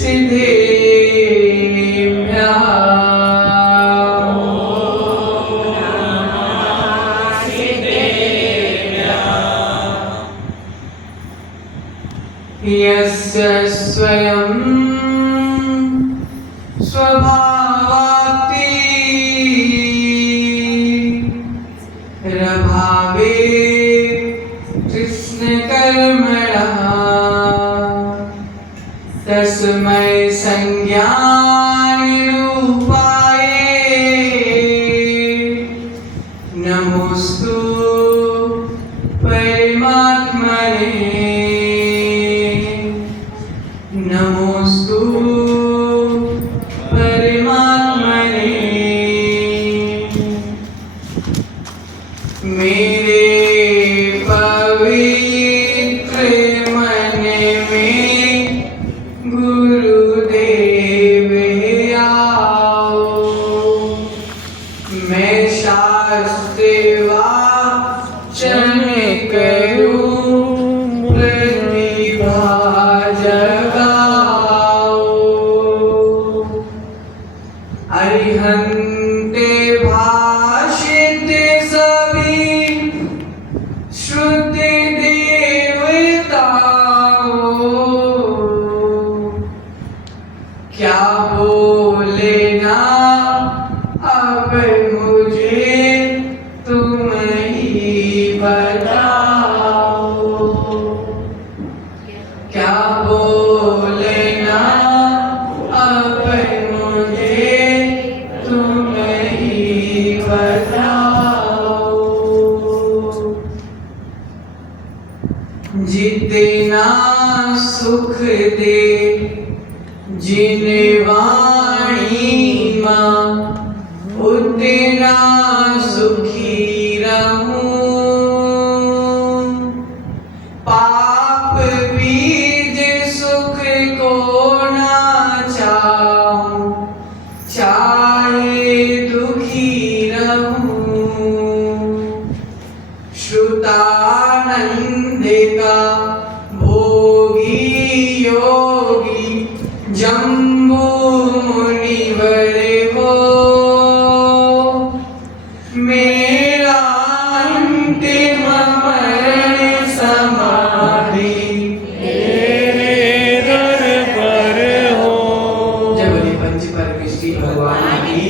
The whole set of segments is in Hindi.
सिद्धेभ्यः। यस्य स्वयं स्वभावाप्ति रभावे कृष्णकर्मणः तस्मै संज्ञानिरूपाय नमोस्तु परमात्मने। नमोस्तु परमात्मने। मेरे पवित्र मन में गुरुदेव आओ। मैं शास्त्र वाचन करूं प्रतिभा जगाओ। अरिहंते भाषित सभी श्रुति देवताओं। क्या बोले ना अब मुझे तुम ही बताओ। क्या बोले ना अब मुझे तुम ही बताओ। जितना सुख दे जिन वाणी मां उतना सुखी रहूं। पाप बीज सुख को ना चाहूं चाहे दुखी रहूं। श्रुतानंद का भोगी योगी जम्बू मुनिवर हो। मेरा अंतिम मरण समाधि तेरे दर पर हो। जय बोले पंच परमेश्वरी भगवान की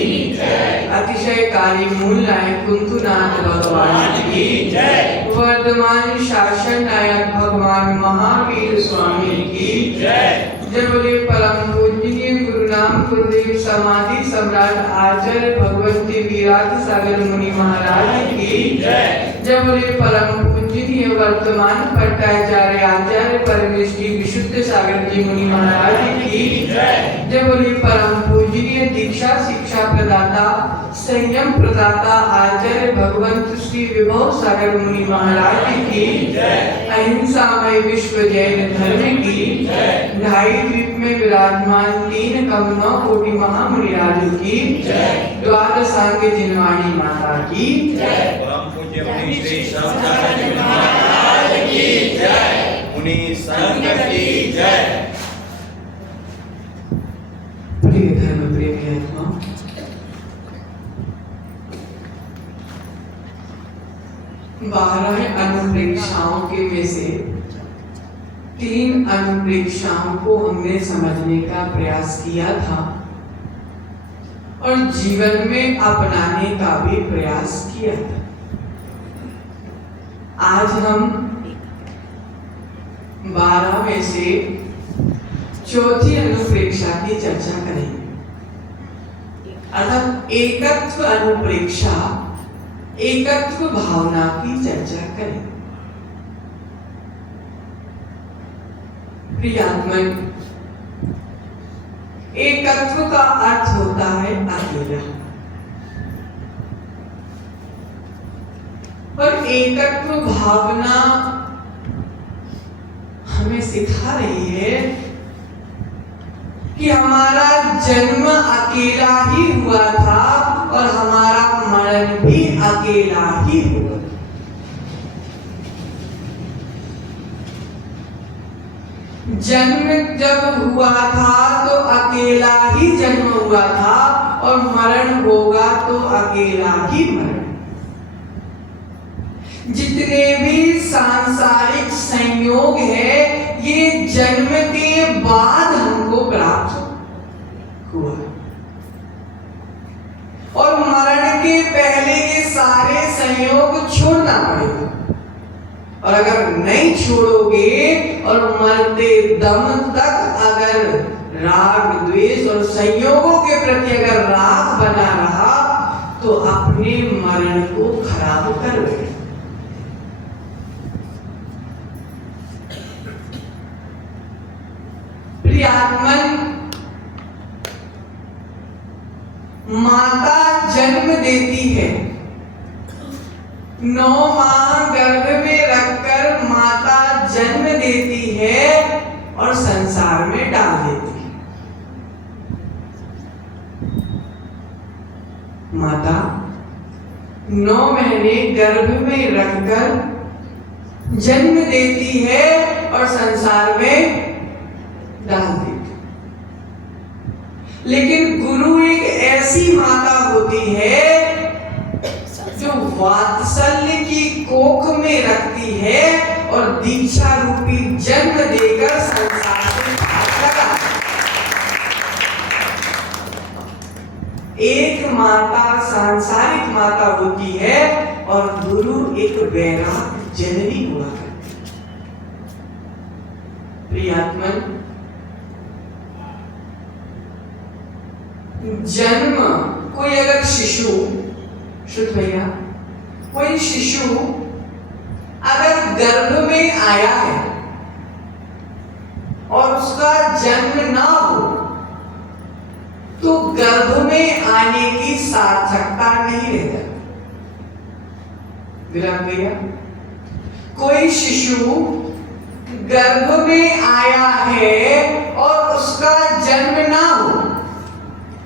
अतिशयकारी मूल नायक कुंतुनाथ भगवान की वर्तमान शासन नायक भगवान महावीर स्वामी की जय बोले परम पूजनीय गुरु नाम गुरुदेव समाधि सम्राट आचार्य भगवती विराट सागर मुनि महाराज की जय बोले परम पूजनीय वर्तमान पट्टाचार्य आचार्य परमेश्वरी विशुद्ध सागर जी मुनि महाराज की जय बोले परम पूजनीय दीक्षा शिक्षा प्रदाता संयम प्रदाता आचार्य भगवंत श्री विभव सागर मुनि महाराज की अहिंसामय विश्व जैन धर्म की ढाई द्वीप में विराजमान 3 कमनौ कोटि महामुनिराज की द्वादशांग जिनवाणी माता की परम पूज्य मुनि श्री शंकर महाराज की जय। मुनि संघ की जय। प्रिय धर्म प्रेमी आत्मा, बारह अनुप्रेक्षाओं के में से 3 अनुप्रेक्षाओं को हमने समझने का प्रयास किया था और जीवन में अपनाने का भी प्रयास किया था। आज हम 12 में से चौथी अनुप्रेक्षा की चर्चा करेंगे, अर्थात एकत्व अनुप्रेक्षा, एकत्व भावना की चर्चा करें। प्रियात्मन, एकत्व का अर्थ होता है अकेला, और एकत्व भावना हमें सिखा रही है कि हमारा जन्म अकेला ही हुआ था और हमारा मरण भी अकेला ही हुआ। जन्म जब हुआ था तो अकेला ही जन्म हुआ था और मरण होगा तो अकेला ही मरण। जितने भी सांसारिक संयोग है ये जन्म के बाद हमको प्राप्त हुआ और मरण के पहले ये सारे संयोग छोड़ना पड़ेगा। और अगर नहीं छोड़ोगे और मरते दम तक अगर राग द्वेष और संयोगों के प्रति अगर राग बना रहा तो अपने मरण को खराब कर बैठे। प्रियात्मन, माता जन्म देती है, 9 माह गर्भ में रखकर माता जन्म देती है और संसार में डाल देती है। माता 9 महीने गर्भ में रखकर जन्म देती है और संसार में डाल देती। लेकिन गुरु एक ऐसी माता होती है जो वात्सल्य की कोख में रखती है और दीक्षा रूपी जन्म देकर संसार में हाथ लगा। एक माता सांसारिक माता होती है और गुरु एक वैराग जननी हुआ करती। प्रियात्मन, जन्म कोई अगर शिशु, श्रुत भैया, कोई शिशु अगर गर्भ में आया है और उसका जन्म ना हो तो गर्भ में आने की सार्थकता नहीं रहती। विराम भैया, कोई शिशु गर्भ में आया है और उसका जन्म ना हो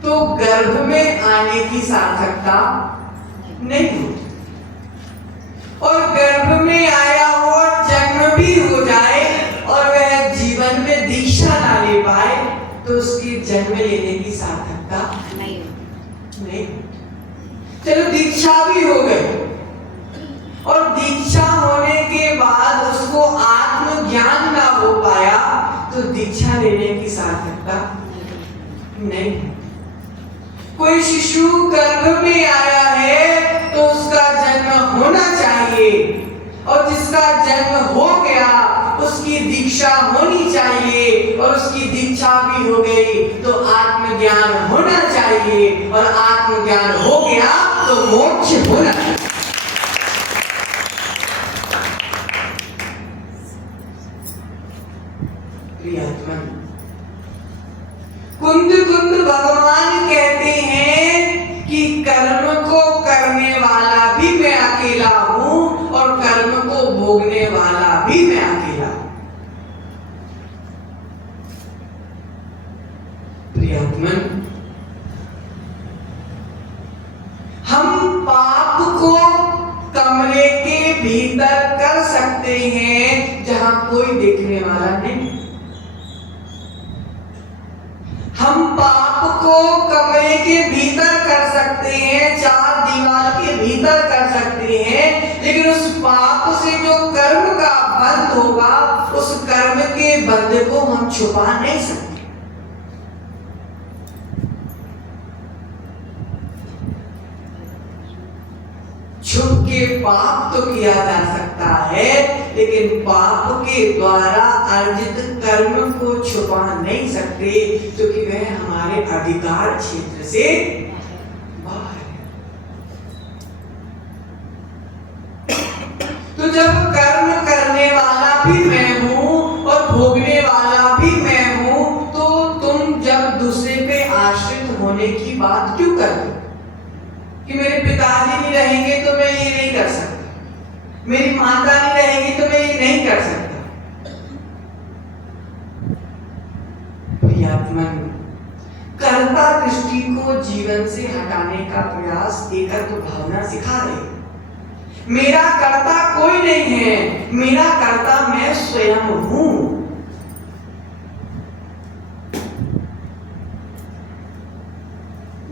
तो गर्भ में आने की सार्थकता नहीं होती। और गर्भ में आया हो और जन्म भी हो जाए और वह जीवन में दीक्षा ना ले पाए तो उसकी जन्म लेने की सार्थकता नहीं। चलो दीक्षा भी हो गई और दीक्षा होने के बाद उसको आत्मज्ञान ना हो पाया तो दीक्षा लेने की सार्थकता नहीं। कोई शिशु गर्भ में आया है तो उसका जन्म होना चाहिए और जिसका जन्म हो गया उसकी दीक्षा होनी चाहिए और उसकी दीक्षा भी हो गई तो आत्मज्ञान होना चाहिए और आत्मज्ञान हो गया तो मोक्ष होना चाहिए। कुंद कुंद भगवान कहते हैं कि कर्म को करने वाला भी मैं अकेला हूं और कर्म को भोगने वाला भी मैं अकेला हूं। प्रियतमन, हम पाप को कमरे के भीतर कर सकते हैं जहां कोई देखने वाला नहीं। हम पाप को कमरे के भीतर कर सकते हैं, 4 दीवार के भीतर कर सकते हैं, लेकिन उस पाप से जो कर्म का बंध होगा उस कर्म के बंध को हम छुपा नहीं सकते। छुप के पाप तो किया जा सकता है लेकिन पाप के द्वारा अर्जित कर्म को छुपा नहीं सकते क्योंकि वह हमारे अधिकार क्षेत्र से बाहर है। तो जब कर्म करने वाला भी मैं हूं और भोगने वाला भी मैं हूं तो तुम जब दूसरे पे आश्रित होने की बात क्यों करते कि मेरे पिताजी नहीं रहेंगे तो मैं ये नहीं कर सकता, मेरी माता नहीं रहेगी तो मैं ये नहीं कर सकता। प्रियात्मन, कर्ता दृष्टि को जीवन से हटाने का प्रयास एकत्व भावना सिखा रही। मेरा कर्ता कोई नहीं है, मेरा कर्ता मैं स्वयं हूं।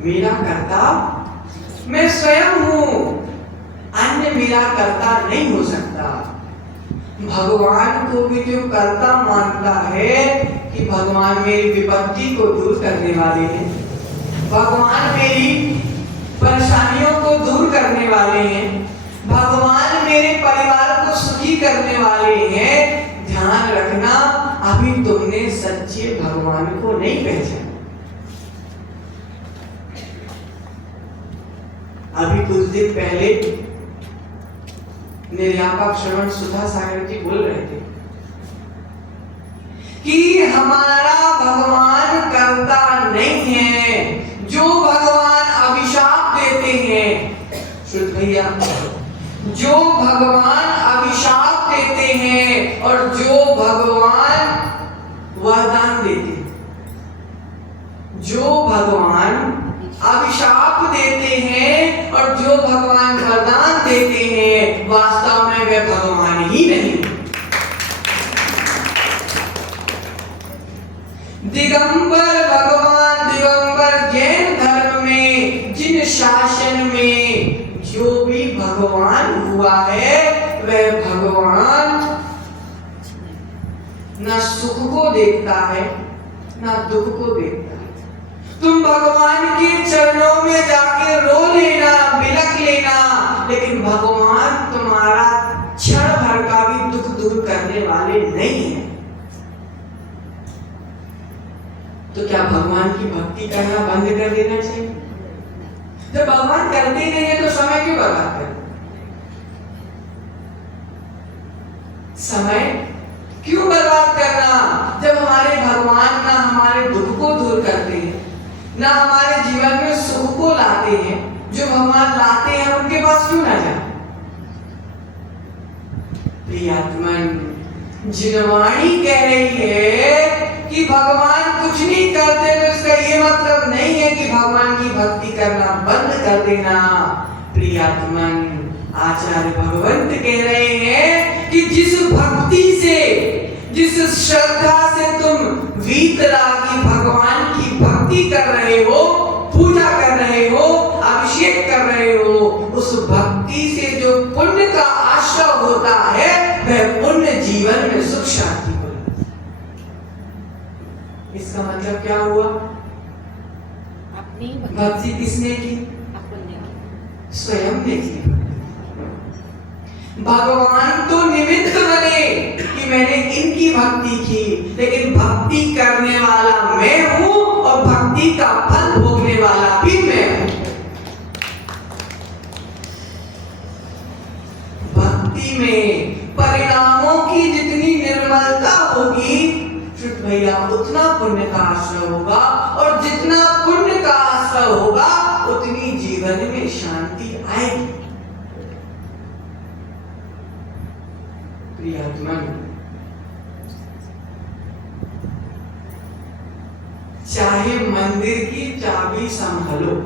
मेरा कर्ता मैं स्वयं हूं, अन्य मेरा कर्ता नहीं हो सकता। भगवान को भी जो कर्ता मानता है कि भगवान मेरी विपत्ति को दूर करने वाले हैं, भगवान मेरी परेशानियों को दूर करने वाले हैं, भगवान मेरे परिवार को सुखी करने वाले हैं, ध्यान रखना अभी तुमने सच्चे भगवान को नहीं पहचाना। अभी कुछ दिन पहले निर्यापक श्रवण सुधा सागर जी बोल रहे थे कि हमारा भगवान कर्ता नहीं है। जो भगवान अभिशाप देते हैं, श्रुत भैया, जो भगवान अभिशाप देते हैं और जो भगवान वरदान देते हैं, जो भगवान अभिशाप देते हैं और जो भगवान वरदान देते हैं, वास्तव में वे भगवान ही नहीं। दिगंबर भगवान दिगंबर जैन धर्म में जिन शासन में जो भी भगवान हुआ है, वह भगवान न सुख को देखता है न दुख को देखता है। तुम भगवान के चरणों में जाके रो लेना, बिलख लेना, लेकिन भगवान तुम्हारा क्षण भर का भी दुख दूर करने वाले नहीं है। तो क्या भगवान की भक्ति करना बंद कर देना चाहिए? जब भगवान करते ही नहीं है तो समय क्यों बर्बाद करें? समय क्यों बर्बाद करना जब हमारे भगवान ना हमारे दुख को दूर करते हैं, ना हमारे जीवन में सुख को लाते हैं। जो भगवान लाते हैं उनके पास क्यों ना जाए? प्रियात्मन, जिनवाणी कह रही है कि भगवान कुछ नहीं करते, तो इसका ये मतलब नहीं है कि भगवान की भक्ति करना बंद कर देना। प्रियात्मन, आचार्य भगवंत कह रहे हैं कि जिस भक्ति से, जिस श्रद्धा से तुम वीतरागी भगवान की भक्ति कर रहे हो, पूजा कर रहे हो, अभिषेक कर रहे हो, उस भक्ति से जो पुण्य का आश्रय होता है, वह पुण्य जीवन में सुख शांति को लाता है। इसका मतलब क्या हुआ? भक्ति किसने की? स्वयं ने की। भगवान तो निमित्त बने कि मैंने इनकी भक्ति की, लेकिन भक्ति करने वाला मैं हूं और भक्ति का फल भोगने वाला भी मैं हूं। भक्ति में परिणामों की जितनी निर्मलता होगी, श्रुत भैया, उतना पुण्य का आश्रय होगा, और जितना पुण्य का आश्रय होगा उतनी जीवन में शांति आएगी। प्रियात्मन, चाहे मंदिर की चाबी संभालो,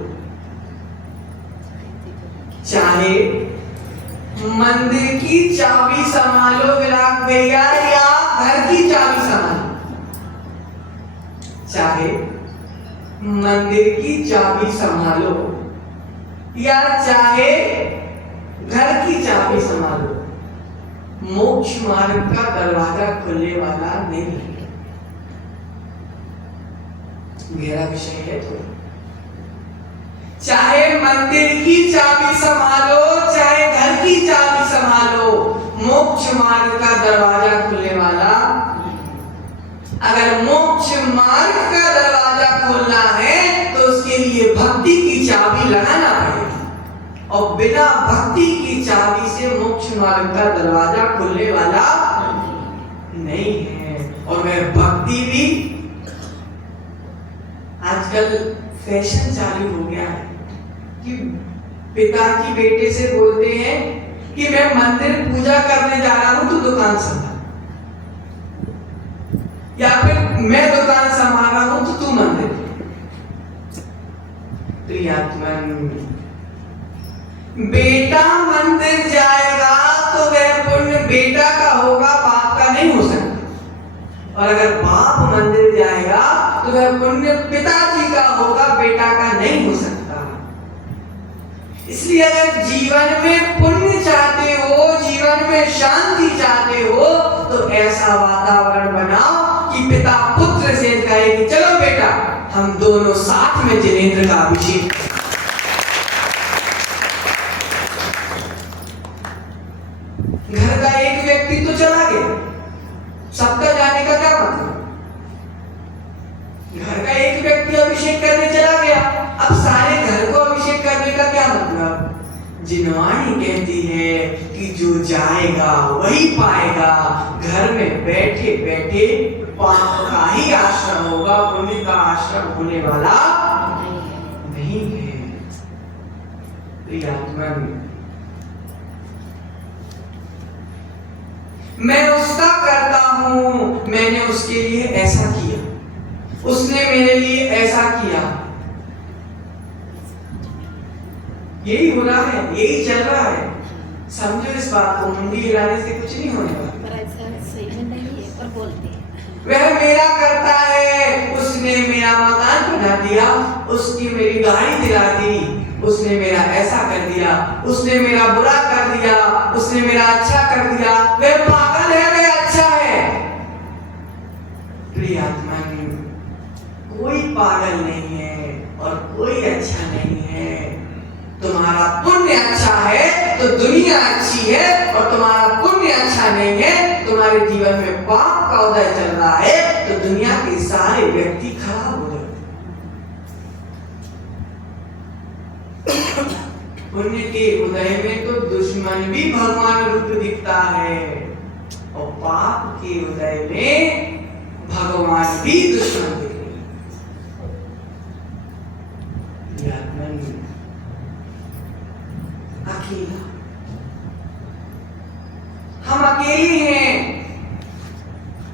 चाहे मंदिर की चाबी संभालो विराट भैया, या घर की चाबी संभालो, चाहे मंदिर की चाबी संभालो या चाहे घर की चाबी संभालो, मोक्ष मार्ग का दरवाजा खुलने वाला नहीं है। मेरा विषय है तो चाहे मंदिर की चाबी संभालो, चाहे घर की चाबी संभालो, मोक्ष मार्ग का दरवाजा खुलने वाला। अगर मोक्ष मार्ग का दरवाजा खोलना है तो उसके लिए भक्ति की चाबी लगाना पड़ेगा, और बिना भक्ति की चाबी से मोक्ष मार्ग का दरवाजा खुलने वाला नहीं है। और वह भक्ति भी आजकल फैशन चालू हो गया है कि पिता की बेटे से बोलते हैं कि मैं मंदिर पूजा करने जा रहा हूं, तो दुकान संभाल, या फिर मैं दुकान संभाल रहा हूं तो तू मंदिर। प्रियात्मन, बेटा मंदिर जाएगा तो वह पुण्य बेटा का होगा, बाप का नहीं हो सकता। और अगर बाप मंदिर जाएगा तो वह पुण्य पिताजी का होगा, बेटा का नहीं हो सकता। इसलिए अगर जीवन में पुण्य चाहते हो, जीवन में शांति चाहते हो, तो ऐसा वातावरण बनाओ कि पिता पुत्र से कहे कि चलो बेटा हम दोनों साथ में जिनेंद्र का अभिषेक। घर का एक व्यक्ति तो चला गया, सबका जाने का क्या मतलब? घर का एक व्यक्ति अभिषेक करने चला गया, अब सारे घर को अभिषेक करने का क्या मतलब? जिनवाणी कहती है कि जो जाएगा वही पाएगा। घर में बैठे बैठे पाप का ही आश्रम होगा, पुण्य का आश्रम होने वाला नहीं है। मैं उसका करता हूं, मैंने उसके लिए ऐसा किया, उसने मेरे लिए ऐसा किया। यही हो रहा है, यही चल रहा है। समझो इस बात को, मुंडी हिलाने से कुछ नहीं होने वाला। वह मेरा करता है, उसने मेरा मकान बना दिया, उसकी मेरी गाड़ी दिला दी, उसने मेरा ऐसा कर दिया, उसने मेरा बुरा कर दिया, उसने मेरा अच्छा कर दिया। वह पागल है, वह अच्छा है। प्रिय आत्मा, कोई पागल नहीं है और कोई अच्छा नहीं है। तुम्हारा पुण्य अच्छा है तो दुनिया अच्छी है, और तुम्हारा पुण्य अच्छा नहीं है, तुम्हारे जीवन में पाप का उदय चल रहा है, तो दुनिया के सारे व्यक्ति खराब हो जाते। पुण्य के उदय में तो दुश्मन भी भगवान रूप दिखता है, और पाप के उदय में भगवान भी दुश्मन दिखते। अकेला, हम अकेले हैं,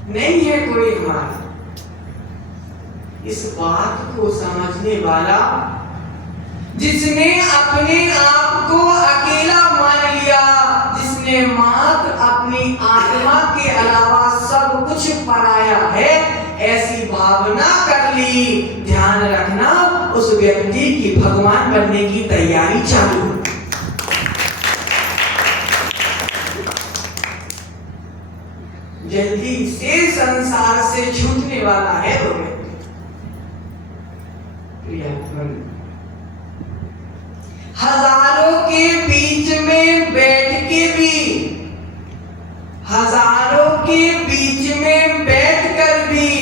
नहीं है कोई हमारा। इस बात को समझने वाला, जिसने अपने आप को अकेला मान लिया, जिसने मात्र अपनी आत्मा के अलावा सब कुछ पराया है, ऐसी भावना कर ली, ध्यान रखना उस व्यक्ति की भगवान बनने की तैयारी चालू। जल्दी से संसार से छूटने वाला है वो व्यक्ति। हजारों के बीच में बैठ के भी, हजारों के बीच में बैठकर भी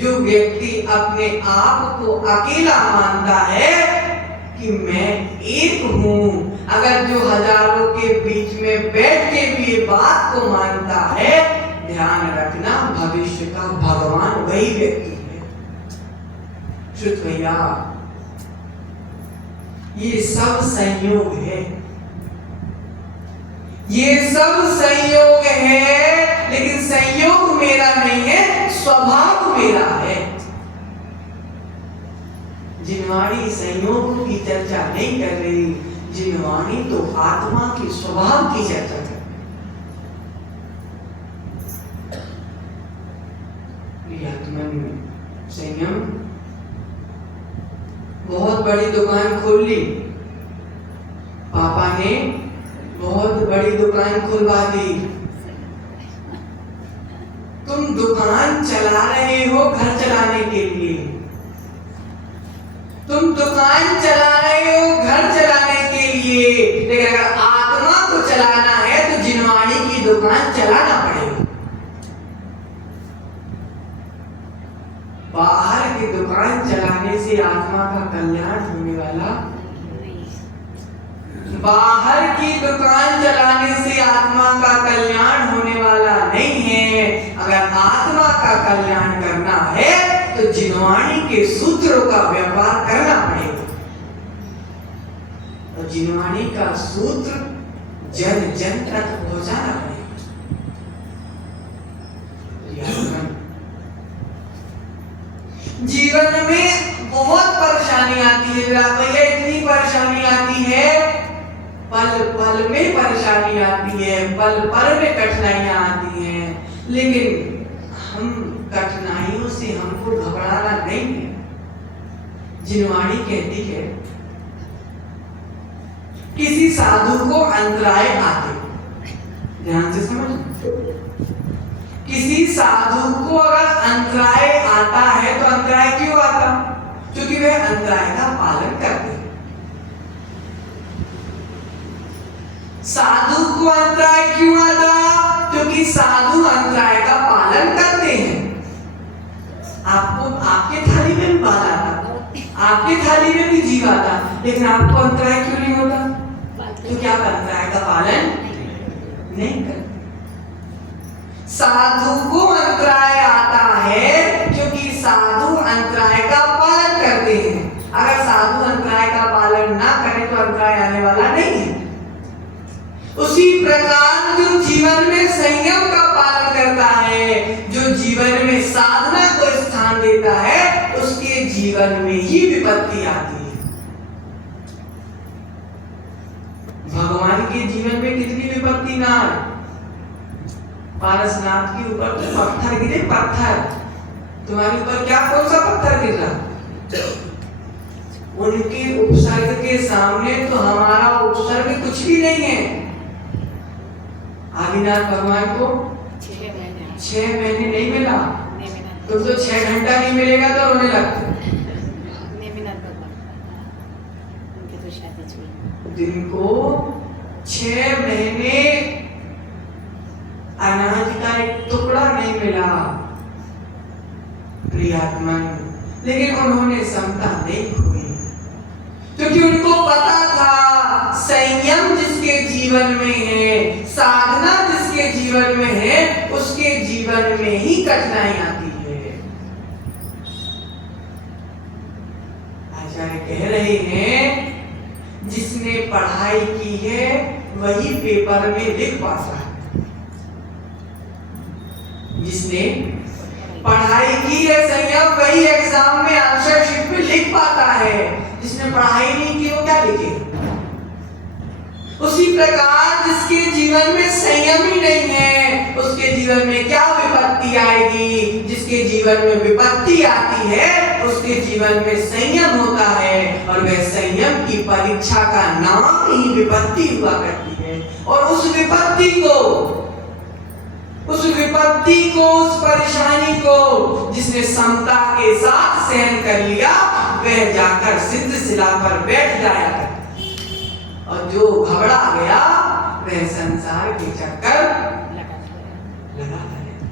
जो व्यक्ति अपने आप को अकेला मानता है कि मैं एक हूं, अगर जो हजारों के बीच में बैठ के भी ये बात को मानता है, ध्यान रखना भविष्य का भगवान वही व्यक्ति है। श्रुत भैया, ये सब संयोग है, ये सब संयोग है, लेकिन संयोग मेरा नहीं है, स्वभाव मेरा है। जिनवाणी संयोगों की चर्चा नहीं कर रही, जिनवाणी तो आत्मा के स्वभाव की चर्चा कर रही। आत्मा में संयम, बहुत बड़ी दुकान खोल ली, पापा ने बहुत बड़ी दुकान खुलवा दी। तुम दुकान चला रहे हो घर चलाने के लिए, तुम दुकान चला रहे हो घर चलाने के लिए, लेकिन अगर आत्मा को चलाना है तो जिनवाणी की दुकान चलाना पड़ेगा। बाहर की दुकान चलाने से आत्मा का कल्याण होने वाला, बाहर की दुकान चलाने से आत्मा का कल्याण होने वाला नहीं है। अगर आत्मा का कल्याण करना है तो जिनवाणी के सूत्रों का व्यापार करना पड़ेगा, और जिनवाणी का सूत्र जन जन तक पहुंचाना पड़ेगा। जीवन में बहुत परेशानी आती है भैया, इतनी परेशानी आती है, पल पल में परेशानी आती है, पल पल में कठिनाइयां आती हैं, लेकिन हम कठिनाइयों से इसलिए हमको घबराना नहीं है। जिनवाणी कहती है किसी साधु को अंतराय आते, ध्यान से समझ, किसी साधु को अगर अंतराय आता है तो अंतराय क्यों आता? क्योंकि वह अंतराय का पालन करते हैं। साधु को अंतराय क्यों आता? क्योंकि साधु अंतराय का पालन करते हैं। आपको आपके थाली में भी बाल आता, आपके थाली में भी जीव आता, लेकिन आपको अंतराय क्यों नहीं होता? क्योंकि आप अंतराय का पालन नहीं करते। साधु को अंतराय आता है क्योंकि साधु अंतराय का पालन करते हैं। अगर साधु अंतराय का पालन ना करे तो अंतराय आने वाला नहीं है। उसी प्रकार जो जीवन में संयम का पालन करता है, जो जीवन में साधना को स्थान देता है, उसके जीवन में ही विपत्ति आती है। भगवान के जीवन में कितनी विपत्ति ना आए। पारसनाथ के ऊपर तो पत्थर गिरे, पत्थर, तुम्हारे ऊपर क्या कौन सा पत्थर गिर रहा? उनके उपसर्ग के सामने तो हमारा उपसर्ग कुछ भी नहीं है। आदिनाथ भगवान को 6 महीने नहीं मिला, तुम तो 6 घंटा नहीं मिलेगा तो रोने लगते। दिन को 6 महीने अनाज का एक टुकड़ा नहीं मिला प्रियात्मन, लेकिन उन्होंने समता नहीं खोई, क्योंकि उनको पता था संयम जिसके जीवन में है, साधना जिसके जीवन में है, उसके जीवन में ही कठिनाई आती है। आचार्य कह रहे हैं जिसने पढ़ाई की है वही पेपर में लिख पाता है। जिसने पढ़ाई की है संयम, वही एग्जाम में आंसर शीट में लिख पाता है। जिसने पढ़ाई नहीं की वो क्या लिखे? उसी प्रकार जिसके जीवन में संयम ही नहीं है, उसके जीवन में क्या विपत्ति आएगी? जिसके जीवन में विपत्ति आती है उसके जीवन में संयम होता है, और वह संयम की परीक्षा का नाम ही विपत्ति हुआ करती है। और उस विपत्ति को, उस परेशानी को जिसने समता के साथ सहन कर लिया, वह जाकर सिद्ध शिला पर बैठ जाया करता, और जो घबरा गया वह संसार के चक्कर लगाता रहता।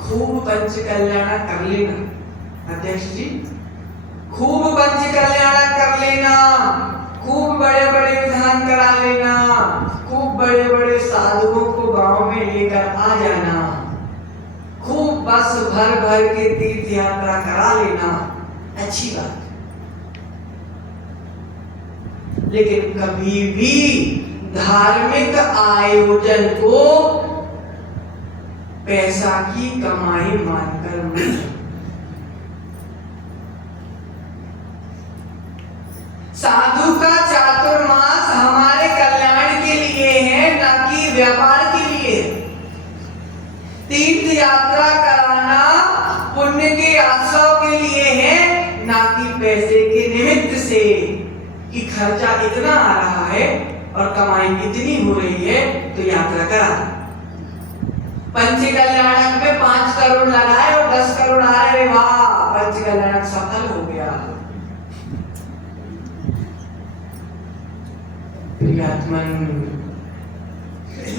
खूब पंच कल्याण कर लेना अध्यक्ष जी, खूब पंच कल्याण कर लेना, खूब बड़े बड़े विधान करा लेना, खूब बड़े बड़े साधुओं को गांव में लेकर आ जाना, खूब बस भर भर के तीर्थ यात्रा करा लेना, अच्छी बात। लेकिन कभी भी धार्मिक आयोजन को पैसा की कमाई मानकर मत। साधु का चातुर्मास हमारे कल्याण के लिए है, न कि व्यापार के लिए। तीर्थ यात्रा कराना पुण्य के आश्रय के लिए है, ना कि पैसे के निमित्त से कि खर्चा इतना आ रहा है और कमाई इतनी हो रही है तो यात्रा करा। पंच कल्याणक में 5 करोड़ लगाए और 10 करोड़ आ रहे, वाह पंच कल्याणक सफल हो गया।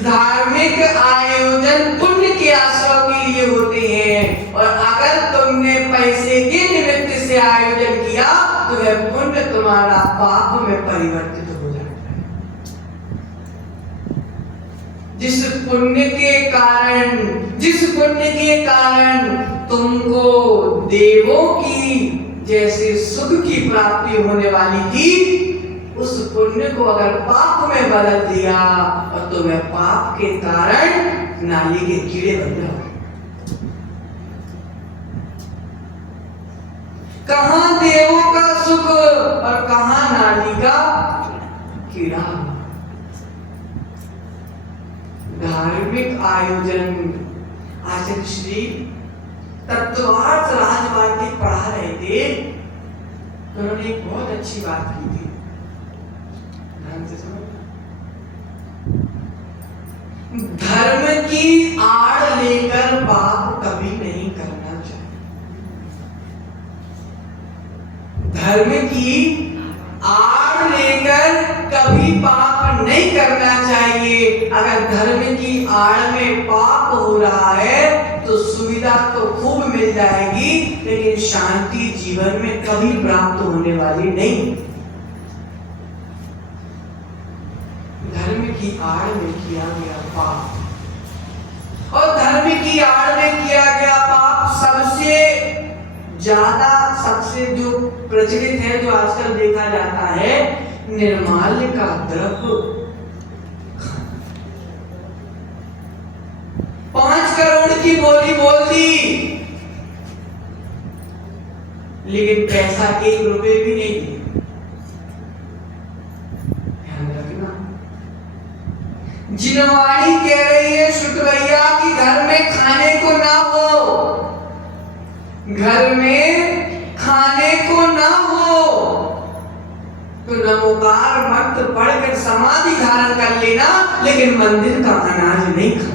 धार्मिक आयोजन पुण्य के आश्रय के लिए होते हैं, और अगर तुमने पैसे के निमित्त से आयोजन किया तो वह पुण्य तुम्हारा पाप में परिवर्तित हो जाता है। जिस पुण्य के कारण तुमको देवों की जैसे सुख की प्राप्ति होने वाली थी, उस पुण्य को अगर पाप में बदल दिया और तो वह पाप के कारण नाली के कीड़े बन जाओ। कहां देवों का सुख और कहां नाली का कीड़ा। धार्मिक आयोजन आचार्य श्री तत्वार्थ राजवार्तिक पढ़ा रहे थे, तो उन्होंने एक बहुत अच्छी बात की थी, ध्यान से सुनो। धर्म की आड़ लेकर पाप कभी नहीं करना चाहिए। धर्म की आड़ लेकर कभी पाप नहीं करना चाहिए। अगर धर्म की आड़ में पाप हो रहा है तो सुविधा तो खूब मिल जाएगी, लेकिन शांति जीवन में कभी प्राप्त होने वाली नहीं। धर्म की आड़ में किया गया पाप, और धर्म की आड़ में किया गया पाप सबसे ज्यादा, सबसे जो प्रचलित है, जो आजकल देखा जाता है, निर्माल्य का द्रव्य। 5 करोड़ की बोली बोल दी, लेकिन पैसा 1 रुपए भी नहीं दिया। ध्यान रखना। जिनवाणी कह रही है शुक्लैया कि घर में खाने को ना हो, घर में खाने को ना हो तो नमोकार मंत्र पढ़कर समाधि धारण कर लेना, लेकिन मंदिर का अनाज नहीं खाना।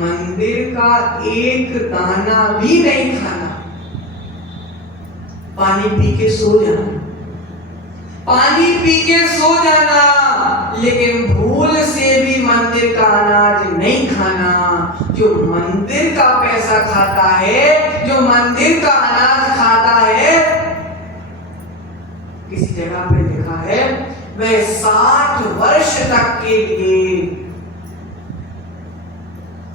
मंदिर का एक दाना भी नहीं खाना। पानी पी के सो जाना, पानी पी के सो जाना, लेकिन भूल से भी मंदिर का अनाज नहीं खाना। जो मंदिर का पैसा खाता है, जो मंदिर का अनाज खाता है, किसी जगह पे लिखा है वह 60 वर्ष तक के लिए,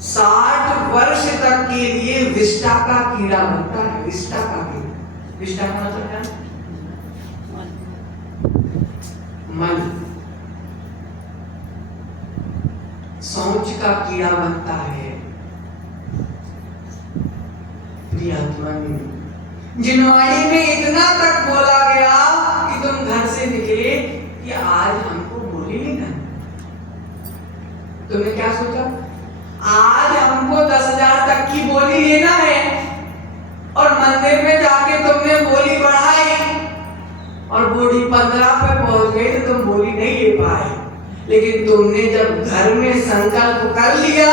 60 वर्ष तक के लिए विष्टा का कीड़ा बनता है। विष्टा का कीड़ा, विष्टा का मतलब क्या? मन, सोच का कीड़ा बनता है। प्रियात्मा में जिनवाणी में इतना तक बोला गया कि तुम घर से निकले कि आज हमको बोली लेना। तुमने क्या सोचा? आज हमको 10,000 तक की बोली लेना है, और मंदिर में जाके तुमने बोली बढ़ाई और बोली 15 पे पहुंच गई तो तुम बोली नहीं ले पाए। लेकिन तुमने जब घर में संकल्प कर लिया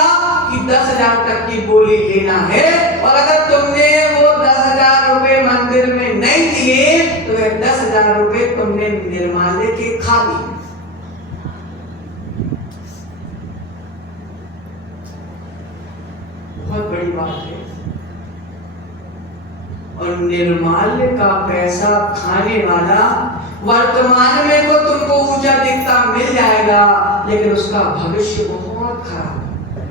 कि 10,000 तक की बोली लेना है, और अगर तुमने वो 10,000 रुपए मंदिर में नहीं दिए तो वह 10,000 रुपए तुमने निर्माल्य के खा दिए। बहुत बड़ी बात है। और निर्माल्य का पैसा खाने वाला वर्तमान में तो तुमको ऊंचा दिखता मिल जाएगा, लेकिन उसका भविष्य बहुत खराब है।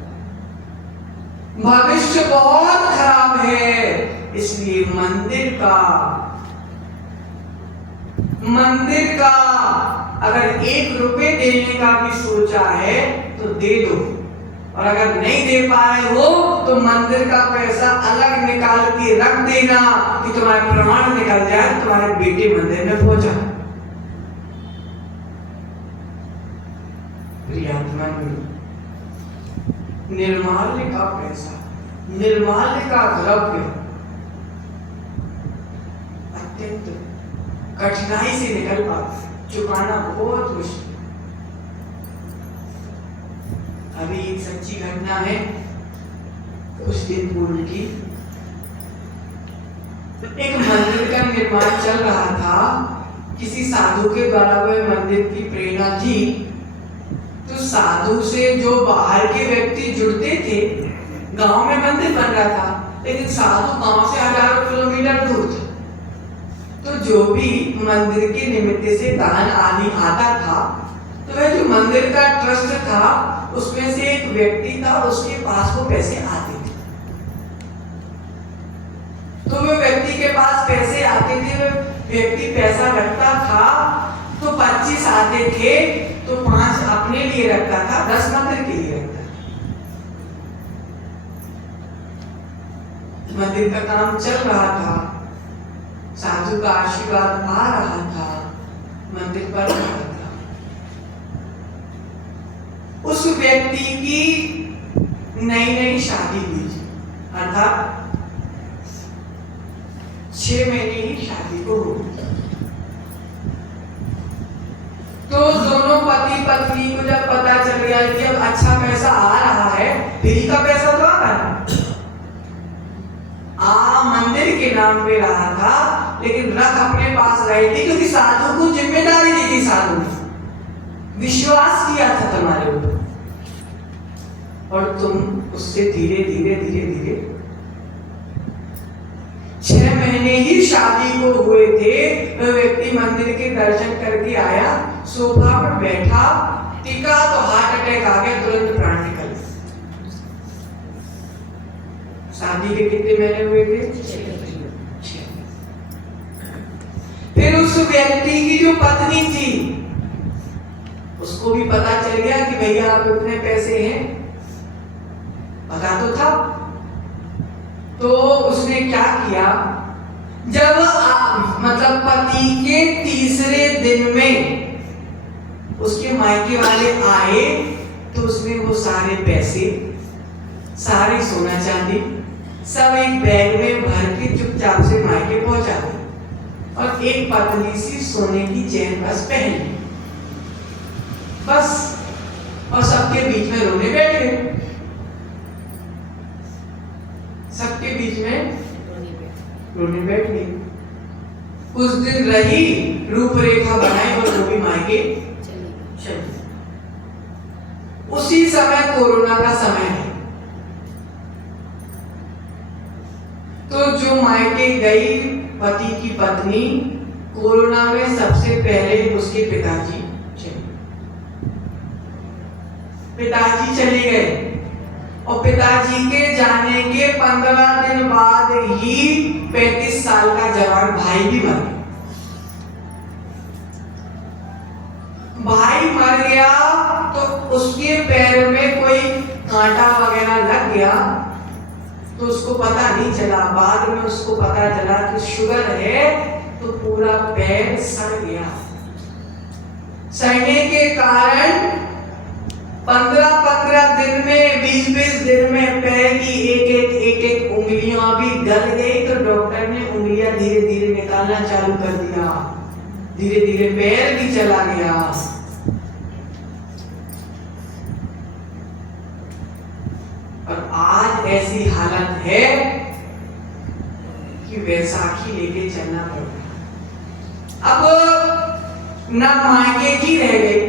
भविष्य बहुत खराब है। इसलिए मंदिर का अगर 1 रुपए देने का भी सोचा है तो दे दो, और अगर नहीं दे पा रहे हो तो मंदिर का पैसा अलग निकाल के रख देना कि तुम्हारे प्रमाण निकल जाए, तुम्हारे बेटे मंदिर में पहुंचा। प्रियात्मा में निर्माल्य का पैसा, निर्माल्य का द्रव्य अत्यंत कठिनाई से निकल पाता, चुकाना बहुत मुश्किल। अभी एक सच्ची घटना है, कुछ दिन पूर्व की। एक मंदिर का निर्माण चल रहा था, किसी साधु के द्वारा वह मंदिर की प्रेरणा थी। तो साधु से जो बाहर के व्यक्ति जुड़ते थे, गांव में मंदिर बन रहा था, लेकिन साधु गांव से हजारों किलोमीटर दूर था। तो जो भी मंदिर के निमित्त से दान आदि आता था, तो वह जो मंदिर का ट्रस्ट था उसमें से एक व्यक्ति था, उसके पास वो पैसे आते थे। तो वो व्यक्ति के पास पैसे आते थे, वो व्यक्ति पैसा रखता था, तो 25 आते थे तो 5 अपने लिए रखता था, 10 मंदिर के लिए रखता था। मंदिर का काम चल रहा था, साधु का आशीर्वाद आ रहा था, मंदिर बन रहा था। उस व्यक्ति की नई नई शादी हुई, अर्थात 6 महीने ही शादी को हो। तो दोनों पति पत्नी को जब पता चल गया कि अब अच्छा पैसा आ रहा है, फ्री का पैसा तो आता है, मंदिर के नाम पे रहा था, लेकिन रख अपने पास रही थी, क्योंकि साधु को जिम्मेदारी दी थी, साधु ने विश्वास किया था तुम्हारे ऊपर, और तुम उससे धीरे धीरे धीरे धीरे 6 महीने ही शादी को हुए थे। वह व्यक्ति मंदिर के दर्शन करके आया, सोफा पर बैठा, टिका तो हार्ट अटैक आ गया, तुरंत प्राण निकल गए। शादी के कितने महीने हुए थे? 6। फिर उस व्यक्ति की जो पत्नी थी, उसको भी पता चल गया कि भैया आप इतने पैसे हैं, पता तो था। तो उसने क्या किया, जब मतलब पति के तीसरे दिन में उसके मायके वाले आए, तो उसने वो सारे पैसे, सारे सोना चांदी सब एक बैग में भर के चुपचाप से मायके पहुंचा दी, और एक पतली सी सोने की चैन बस पहन ली, बस, और सबके बीच में रोने बैठ गए। सबके बीच में रोने बैठ गई। कुछ दिन रही, रूपरेखा बनाई, और वो भी मायके चली। उसी समय कोरोना का समय है, तो जो मायके गई पति की पत्नी, कोरोना में सबसे पहले उसके पिताजी चले गए, और पिताजी के जाने के 15 दिन बाद ही 35 साल का जवान भाई भी मर गया। भाई मर गया तो उसके पैर में कोई कांटा वगैरह लग गया, तो उसको पता नहीं चला। बाद में उसको पता चला कि शुगर है, तो पूरा पैर सड़ गया। सड़ने के कारण 15-15 दिन में, 20-20 दिन में पैर की एक उंगलियां भी गल गई। तो डॉक्टर ने उंगलियां धीरे धीरे निकालना चालू कर दिया, धीरे धीरे पैर भी चला गया। और आज ऐसी हालत है कि वैसाखी लेके चलना पड़ता। अब ना मायके की रह गई,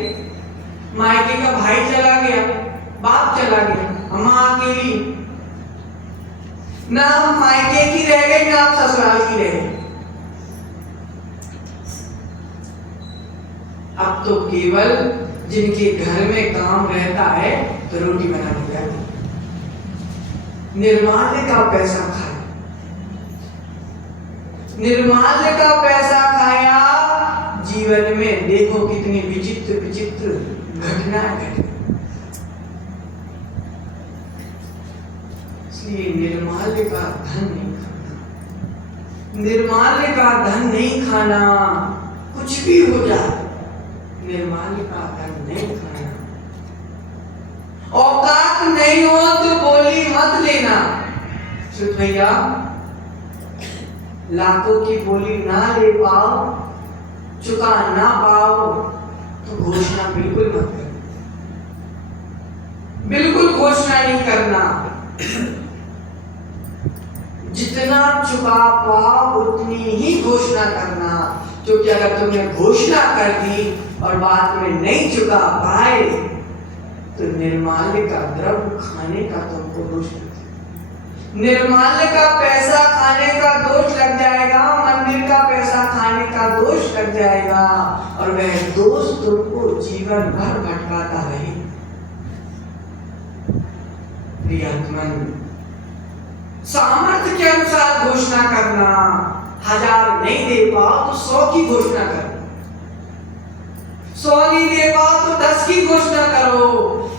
मायके का भाई चला गया, बाप चला गया, माँ अकेली, ना मायके की रह गई, ना आप ससुराल की रह गई। अब तो केवल जिनके घर में काम रहता है तो रोटी बनाने जाती, निर्माल्य का पैसा खाया, निर्माल्य का पैसा खाया। जीवन में देखो कितनी विचित्र विचित्र घटना घटी। इसलिए निर्माल्य का धन नहीं खाना, निर्माल्य का धन नहीं खाना, कुछ भी हो जाए निर्माल्य का धन नहीं खाना। औकात नहीं हो तो बोली मत लेना। सुन भैया, लाखों की बोली ना ले पाओ, चुका ना पाओ, तो घोषणा बिल्कुल मत करना, बिल्कुल घोषणा नहीं करना। जितना चुका पाओ उतनी ही घोषणा करना, क्योंकि अगर तुमने घोषणा कर दी और बाद में नहीं चुका पाए तो निर्माल्य का द्रव्य खाने का तुमको दोष लग जाएगा, निर्माल्य का पैसा खाने का दोष लग जाएगा, मंदिर का पैसा खाने का दोष लग जाएगा, और वह दोष तुमको जीवन भर भटकाता रहे। प्रियतमन, सामर्थ्य के अनुसार घोषणा करना। 1000 नहीं दे पाओ तो 100 की घोषणा करो, 100 नहीं दे पाओ तो 10 की घोषणा करो।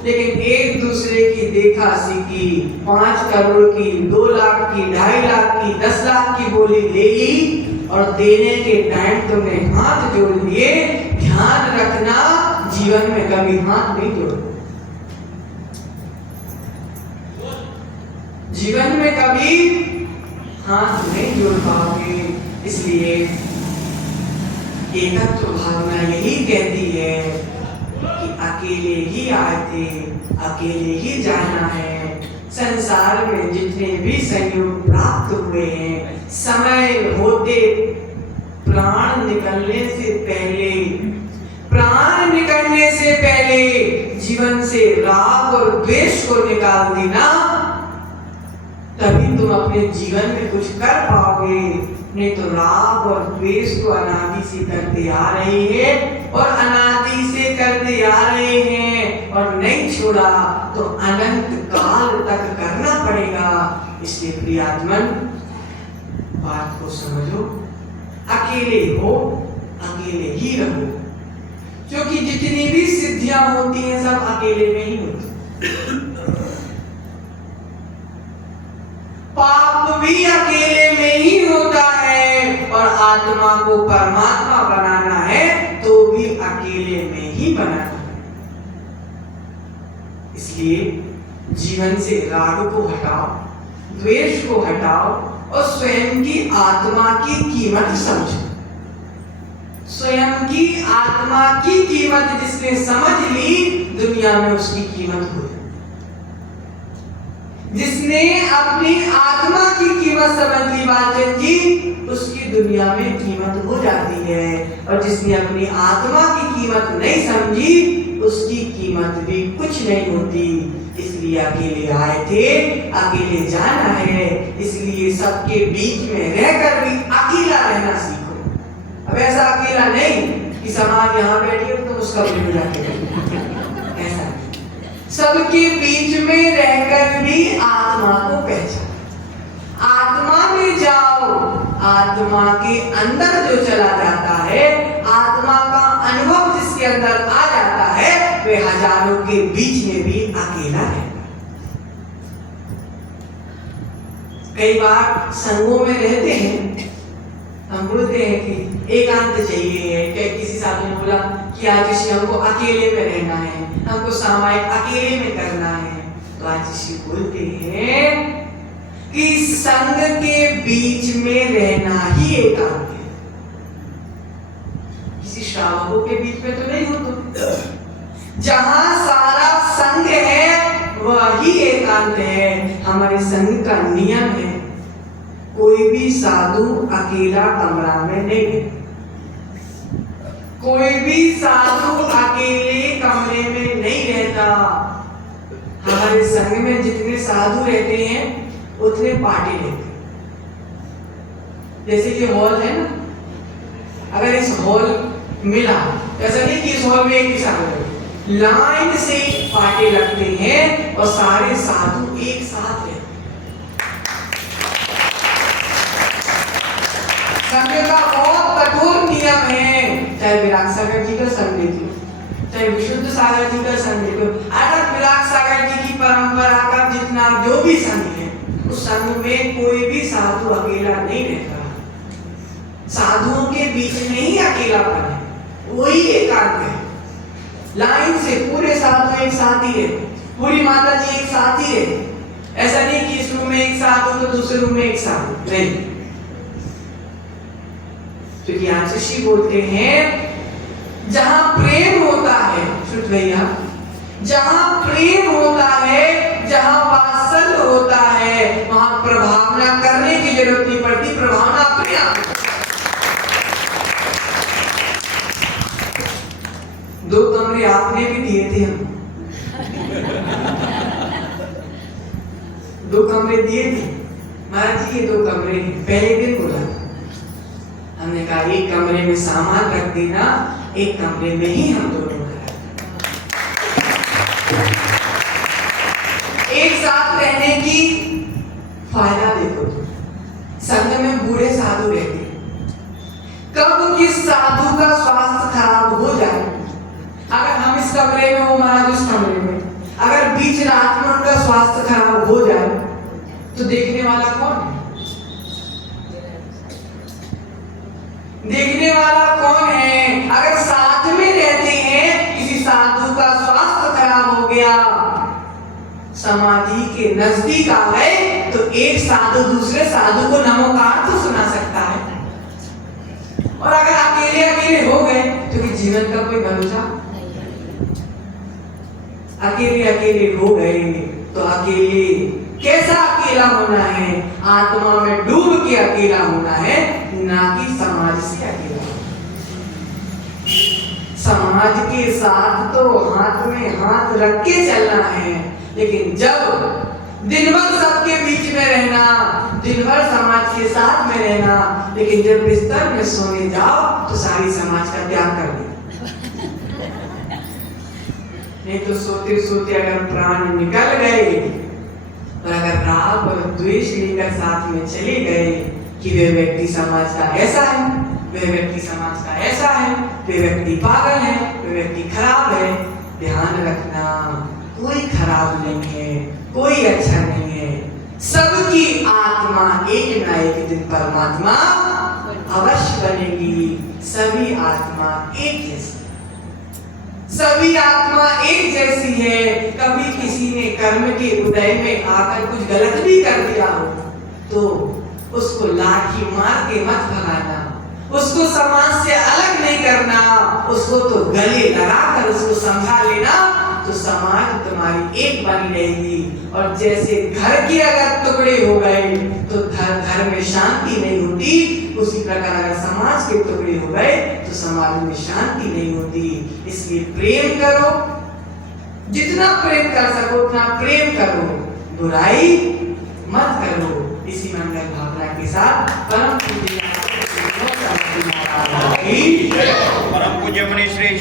लेकिन एक दूसरे की देखा सीखी 5 करोड़ की, 2 लाख की, 2.5 लाख की, 10 लाख की बोली ले ली, और देने के टाइम तुमने हाथ जोड़ लिए। ध्यान रखना, जीवन में कभी हाथ नहीं जोड़ो। जीवन में कभी हाथ नहीं जोड़ पाओगे। इसलिए एकत्व भावना यही कहती है कि अकेले ही आए थे, अकेले ही जाना है। संसार में जितने भी संयोग प्राप्त हुए हैं, समय होते प्राण निकलने से पहले जीवन से राग और द्वेष को निकाल देना, तभी तुम अपने जीवन में कुछ कर पाओगे। नहीं तो राग और द्वेष को अनादि से करते आ रहे हैं और अनादि से करते आ रहे हैं, और नहीं छोड़ा तो अनंत काल तक करना पड़ेगा। इसलिए प्रियात्मन, बात को समझो, अकेले हो, अकेले ही रहो। क्योंकि जितनी भी सिद्धियां होती हैं सब अकेले में ही होती। पाप भी अकेले में ही होता है, और आत्मा को परमात्मा बनाना है तो भी अकेले में ही बनाना है। इसलिए जीवन से राग को हटाओ, द्वेष को हटाओ और स्वयं की आत्मा की कीमत समझो। स्वयं की आत्मा की कीमत जिसने समझ ली, दुनिया में उसकी कीमत हो। जिसने अपनी आत्मा की कीमत समझ ली बालचंद जी, उसकी दुनिया में कीमत हो जाती है। और जिसने अपनी आत्मा की कीमत नहीं समझी, उसकी कीमत भी कुछ नहीं होती। इसलिए अकेले आए थे, अकेले जाना है। इसलिए सबके बीच में रहकर भी अकेला रहना सीखो। अब ऐसा अकेला नहीं कि समाज यहाँ बैठी है तो उसका भी जाके, ऐसा सबके बीच में रहकर भी आत्मा को पहचानो। आत्मा में जाओ, आत्मा के अंदर जो चला जाता है, आत्मा का अनुभव जिसके अंदर आ जाता है, वे हजारों के बीच में भी अकेला है। कई बार संगों में रहते हैं, हम बोलते हैं कि एकांत चाहिए है। क्या किसी साथी ने बोला कि आज ऋषि हमको अकेले में रहना है, हमको सामायिक अकेले में करना है, तो आज ऋषि बोलते हैं कि संग के बीच में रहना ही एकांत है। किसी श्रावकों के बीच में तो नहीं हो तुम। जहां सारा संग है वही एकांत है। हमारे संग का नियम है, कोई भी साधु अकेला कमरा में नहीं है। कोई भी साधु अकेले कमरे में नहीं रहता। हमारे संग में जितने साधु रहते हैं उतने पार्टी रहते हैं। जैसे ये हॉल है ना, अगर इस हॉल मिला, ऐसा नहीं कि इस हॉल में एक ही साधु है, लाइन से पार्टी लगते हैं और सारे साधु एक साथ रहते हैं। संघ का बहुत कठोर नियम है। चाहे विराट सागर जी का संघ लीजिए, चाहे विशुद्ध सागर जी का संघ लीजिए, अगर विराट सागर जी की परंपरा का जितना जो भी संघ है, उस संघ में कोई भी साधु अकेला नहीं रहता। साधुओं के बीच में ही अकेलापन है, वही एकांत है। लाइन से पूरे साधु एक साथ ही है, पूरी माता जी एक साथ ही है। ऐसा नहीं कि इस रूम में एक साधु तो दूसरे रूम में एक साधु, नहीं। क्योंकि आज ऋषि बोलते हैं जहां प्रेम होता है, सुन भैया, जहां प्रेम होता है, जहां वात्सल्य होता है, वहां प्रभावना करने की जरूरत नहीं पड़ती, प्रभावना अपने आप। दो कमरे आपने भी दिए थे हम, दो कमरे दिए थे महाराज जी, ये दो कमरे पहले दिन बोला था। हमने कहा एक कमरे में सामान रख देना, एक कमरे में ही हम दोनों एक साथ रहने की फायदा देखो। संघ में बूढ़े साधु रहते, कब किस साधु का स्वास्थ्य खराब हो जाए, अगर हम इस कमरे में हो, महाराज उस कमरे में, अगर बीच रात में उनका स्वास्थ्य खराब हो जाए तो देखने वाला कौन है? देखने वाला कौन है? अगर साथ में रहते हैं, किसी साधु का स्वास्थ्य खराब हो गया, समाधि के नजदीक आ गए, एक साधु दूसरे साधु को नमोकार तो सुना सकता है। और अगर अकेले अकेले हो गए तो कि जीवन का कोई भरोसा, अकेले अकेले हो गए तो अकेले कैसा अकेला होना है, आत्मा में डूब के अकेला होना है, ना कि समाज से अकेला। समाज के साथ तो हाथ में हाथ रख के चलना है, लेकिन जब दिन भर सबके बीच में रहना, दिन भर समाज के साथ में रहना, लेकिन जब बिस्तर में सोने जाओ तो सारी समाज का त्याग कर दे। नहीं तो सोते सोते अगर प्राण निकल गए और अगर राग और द्वेष लेकर साथ में चले गए कि वे व्यक्ति समाज का ऐसा है, वे व्यक्ति समाज का ऐसा है, वे व्यक्ति पागल है, वे व्यक्ति खराब है, ध्यान रखना कोई खराब नहीं है, कोई अच्छा नहीं है। सबकी आत्मा एक ना एक दिन परमात्मा अवश्य बनेगी। सभी आत्मा एक जैसी, सभी आत्मा एक जैसी है। कभी किसी ने कर्म के उदय में आकर कुछ गलत भी कर दिया हो तो उसको लाठी मार के मत भगाना, उसको समाज से अलग नहीं करना, उसको तो गले लगाकर उसको समझा लेना, तो समाज तुम्हारी एक बनी रहेगी। और जैसे घर के अगर टुकड़े हो गए तो घर में शांति नहीं होती, उसी प्रकार अगर समाज के टुकड़े हो गए तो समाज में शांति नहीं होती। इसलिए प्रेम करो, जितना प्रेम कर सको उतना प्रेम करो, बुराई मत करो। इसी मंगल भावना के साथ परम पूज्य परम पूज्य मुनि श्री